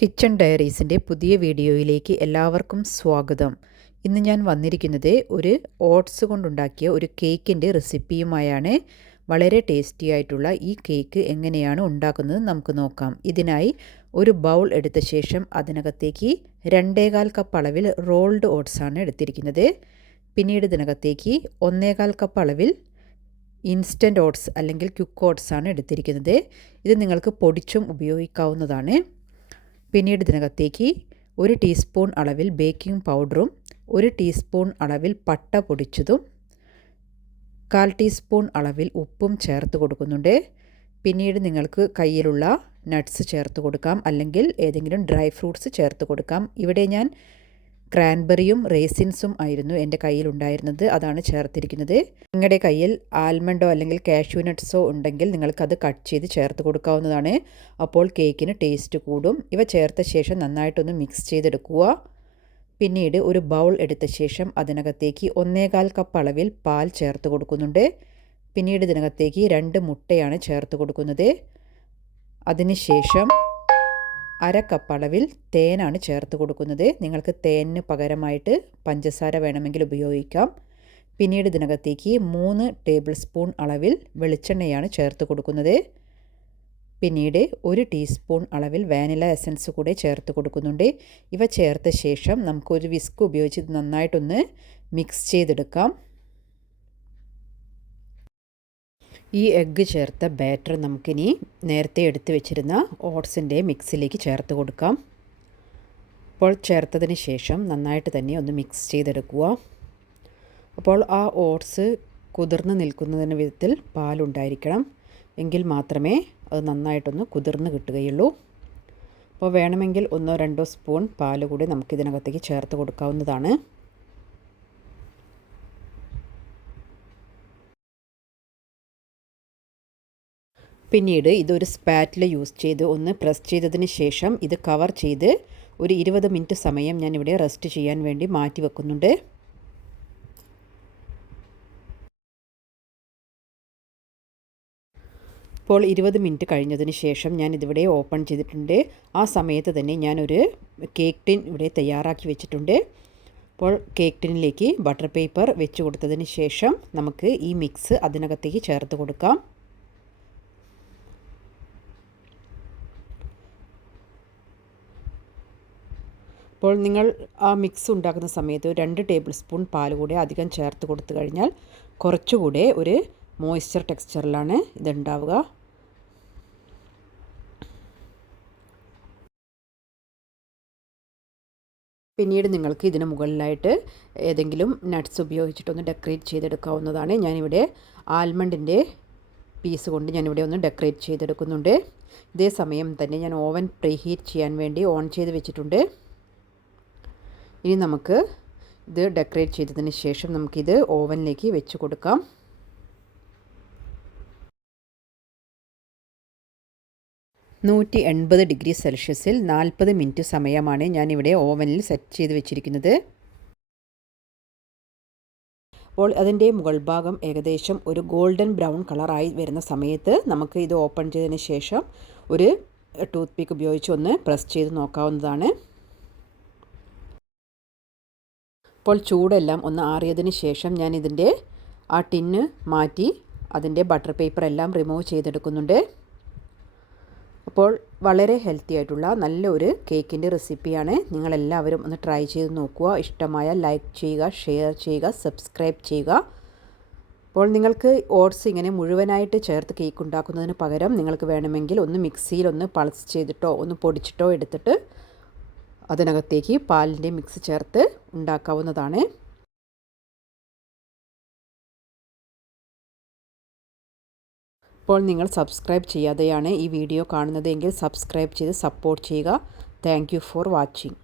Kitchen ഡയറീസിൻ്റെ പുതിയ വീഡിയോയിലേക്ക് എല്ലാവർക്കും സ്വാഗതം. ഇന്ന് ഞാൻ വന്നിരിക്കുന്നത് ഒരു ഓട്സ് കൊണ്ടുണ്ടാക്കിയ ഒരു കേക്കിൻ്റെ റെസിപ്പിയുമായാണ്. വളരെ ടേസ്റ്റി ആയിട്ടുള്ള ഈ കേക്ക് എങ്ങനെയാണ് ഉണ്ടാക്കുന്നത് നമുക്ക് നോക്കാം. ഇതിനായി ഒരു ബൗൾ എടുത്ത ശേഷം അതിനകത്തേക്ക് 2.25 കപ്പ് അളവിൽ റോൾഡ് ഓട്സ് ആണ് എടുത്തിരിക്കുന്നത്. പിന്നീട് ഇതിനകത്തേക്ക് 1.25 കപ്പ് അളവിൽ ഇൻസ്റ്റൻറ്റ് ഓട്സ് അല്ലെങ്കിൽ ക്യുക്ക് ഓട്സ് ആണ് എടുത്തിരിക്കുന്നത്. ഇത് നിങ്ങൾക്ക് പൊടിച്ചും ഉപയോഗിക്കാവുന്നതാണ്. പിന്നീട് ഇതിനകത്തേക്ക് 1 ടീസ്പൂൺ അളവിൽ ബേക്കിംഗ് പൗഡറും 1 ടീസ്പൂൺ അളവിൽ പട്ട പൊടിച്ചതും 1/4 ടീസ്പൂൺ അളവിൽ ഉപ്പും ചേർത്ത് കൊടുക്കുന്നുണ്ട്. പിന്നീട് നിങ്ങൾക്ക് കയ്യിലുള്ള നട്ട്സ് ചേർത്ത് കൊടുക്കാം, അല്ലെങ്കിൽ ഏതെങ്കിലും ഡ്രൈ ഫ്രൂട്ട്സ് ചേർത്ത് കൊടുക്കാം. ഇവിടെ ഞാൻ ക്രാൻബെറിയും റേസിൻസും ആയിരുന്നു എൻ്റെ കയ്യിലുണ്ടായിരുന്നത്, അതാണ് ചേർത്തിരിക്കുന്നത്. നിങ്ങളുടെ കയ്യിൽ ആൽമണ്ടോ അല്ലെങ്കിൽ കാഷ്യൂ നട്ട്സോ ഉണ്ടെങ്കിൽ നിങ്ങൾക്കത് കട്ട് ചെയ്ത് ചേർത്ത് കൊടുക്കാവുന്നതാണ്. അപ്പോൾ കേക്കിന് ടേസ്റ്റ് കൂടും. ഇവ ചേർത്ത ശേഷം നന്നായിട്ടൊന്ന് മിക്സ് ചെയ്തെടുക്കുക. പിന്നീട് ഒരു ബൗൾ എടുത്ത ശേഷം അതിനകത്തേക്ക് 1.25 കപ്പ് അളവിൽ പാൽ ചേർത്ത് കൊടുക്കുന്നുണ്ട്. പിന്നീട് ഇതിനകത്തേക്ക് 2 മുട്ടയാണ് ചേർത്ത് കൊടുക്കുന്നത്. അതിനുശേഷം 1/2 കപ്പ് അളവിൽ തേനാണ് ചേർത്ത് കൊടുക്കുന്നത്. നിങ്ങൾക്ക് തേനിന് പകരമായിട്ട് പഞ്ചസാര വേണമെങ്കിൽ ഉപയോഗിക്കാം. പിന്നീട് ഇതിനകത്തേക്ക് 3 ടേബിൾ സ്പൂൺ അളവിൽ വെളിച്ചെണ്ണയാണ് ചേർത്ത് കൊടുക്കുന്നത്. പിന്നീട് 1 ടീസ്പൂൺ അളവിൽ വാനില എസൻസ് കൂടെ ചേർത്ത് കൊടുക്കുന്നുണ്ട്. ഇവ ചേർത്ത ശേഷം നമുക്കൊരു വിസ്ക് ഉപയോഗിച്ച് നന്നായിട്ടൊന്ന് മിക്സ് ചെയ്തെടുക്കാം. ഈ എഗ്ഗ് ചേർത്ത ബാറ്റർ നമുക്കിനി നേരത്തെ എടുത്തു വെച്ചിരുന്ന ഓട്സിൻ്റെ മിക്സിലേക്ക് ചേർത്ത് കൊടുക്കാം. അപ്പോൾ ചേർത്തതിന് ശേഷം നന്നായിട്ട് തന്നെ ഒന്ന് മിക്സ് ചെയ്തെടുക്കുക. അപ്പോൾ ആ ഓട്സ് കുതിർന്ന് നിൽക്കുന്നതിന് വിധത്തിൽ പാലുണ്ടായിരിക്കണം, എങ്കിൽ മാത്രമേ അത് നന്നായിട്ടൊന്ന് കുതിർന്ന് കിട്ടുകയുള്ളൂ. അപ്പോൾ വേണമെങ്കിൽ 1-2 സ്പൂൺ പാൽ കൂടി നമുക്കിതിനകത്തേക്ക് ചേർത്ത് കൊടുക്കാവുന്നതാണ്. പിന്നീട് ഇതൊരു സ്പാറ്റില യൂസ് ചെയ്ത് ഒന്ന് പ്രസ് ചെയ്തതിന് ശേഷം ഇത് കവർ ചെയ്ത് ഒരു 20 മിനിറ്റ് സമയം ഞാനിവിടെ റെസ്റ്റ് ചെയ്യാൻ വേണ്ടി മാറ്റി വെക്കുന്നുണ്ട്. ഇപ്പോൾ 20 മിനിറ്റ് കഴിഞ്ഞതിന് ശേഷം ഞാൻ ഇതിവിടെ ഓപ്പൺ ചെയ്തിട്ടുണ്ട്. ആ സമയത്ത് തന്നെ ഞാനൊരു കേക്ക് ടിൻ ഇവിടെ തയ്യാറാക്കി വെച്ചിട്ടുണ്ട്. അപ്പോൾ കേക്ക് ടിന്നിലേക്ക് ബട്ടർ പേപ്പർ വെച്ച് കൊടുത്തതിന് ശേഷം നമുക്ക് ഈ മിക്സ് അതിനകത്തേക്ക് ചേർത്ത് കൊടുക്കാം. അപ്പോൾ നിങ്ങൾ ആ മിക്സ് ഉണ്ടാക്കുന്ന സമയത്ത് 2 ടേബിൾ സ്പൂൺ പാൽ കൂടി അധികം ചേർത്ത് കൊടുത്തു കഴിഞ്ഞാൽ കുറച്ചുകൂടെ ഒരു മോയ്സ്ചർ ടെക്സ്ചറിലാണ് ഇതുണ്ടാവുക. പിന്നീട് നിങ്ങൾക്ക് ഇതിന് മുകളിലായിട്ട് ഏതെങ്കിലും നട്ട്സ് ഉപയോഗിച്ചിട്ടൊന്ന് ഡെക്കറേറ്റ് ചെയ്തെടുക്കാവുന്നതാണ്. ഞാനിവിടെ ആൽമണ്ടിൻ്റെ പീസ് കൊണ്ട് ഞാനിവിടെ ഒന്ന് ഡെക്കറേറ്റ് ചെയ്തെടുക്കുന്നുണ്ട്. ഇതേ സമയം തന്നെ ഞാൻ ഓവൻ പ്രീഹീറ്റ് ചെയ്യാൻ വേണ്ടി ഓൺ ചെയ്ത് വെച്ചിട്ടുണ്ട്. ഇനി നമുക്ക് ഇത് ഡെക്കറേറ്റ് ചെയ്തതിന് ശേഷം നമുക്കിത് ഓവനിലേക്ക് വെച്ച് കൊടുക്കാം. $180°C 40 മിനിറ്റ് സമയമാണ് ഞാനിവിടെ ഓവനിൽ സെറ്റ് ചെയ്ത് വെച്ചിരിക്കുന്നത്. അപ്പോൾ അതിൻ്റെ മുകൾ ഭാഗം ഏകദേശം ഒരു ഗോൾഡൻ ബ്രൗൺ കളറായി വരുന്ന സമയത്ത് നമുക്ക് ഇത് ഓപ്പൺ ചെയ്തതിന് ശേഷം ഒരു ടൂത്ത് പിക്ക് ഉപയോഗിച്ച് ഒന്ന് പ്രസ് ചെയ്ത് നോക്കാവുന്നതാണ്. അപ്പോൾ ചൂടെല്ലാം ഒന്ന് ആറിയതിന് ശേഷം ഞാൻ ഇതിൻ്റെ ആ ടിന്ന് മാറ്റി അതിൻ്റെ ബട്ടർ പേപ്പർ എല്ലാം റിമൂവ് ചെയ്തെടുക്കുന്നുണ്ട്. അപ്പോൾ വളരെ ഹെൽത്തി ആയിട്ടുള്ള നല്ലൊരു കേക്കിൻ്റെ റെസിപ്പിയാണ്. നിങ്ങളെല്ലാവരും ഒന്ന് ട്രൈ ചെയ്ത് നോക്കുക. ഇഷ്ടമായാൽ ലൈക്ക് ചെയ്യുക, ഷെയർ ചെയ്യുക, സബ്സ്ക്രൈബ് ചെയ്യുക. അപ്പോൾ നിങ്ങൾക്ക് ഓട്സ് ഇങ്ങനെ മുഴുവനായിട്ട് ചേർത്ത് കേക്ക് ഉണ്ടാക്കുന്നതിന് പകരം നിങ്ങൾക്ക് വേണമെങ്കിൽ ഒന്ന് മിക്സിയിൽ ഒന്ന് പൾസ് ചെയ്തിട്ടോ ഒന്ന് പൊടിച്ചിട്ടോ എടുത്തിട്ട് അതിനകത്തേക്ക് പാലിൻ്റെ മിക്സ് ചേർത്ത് ഉണ്ടാക്കാവുന്നതാണ്. ഇപ്പോൾ നിങ്ങൾ സബ്സ്ക്രൈബ് ചെയ്യാതെയാണ് ഈ വീഡിയോ കാണുന്നത് എങ്കിൽ സബ്സ്ക്രൈബ് ചെയ്ത് സപ്പോർട്ട് ചെയ്യുക. Thank you for watching.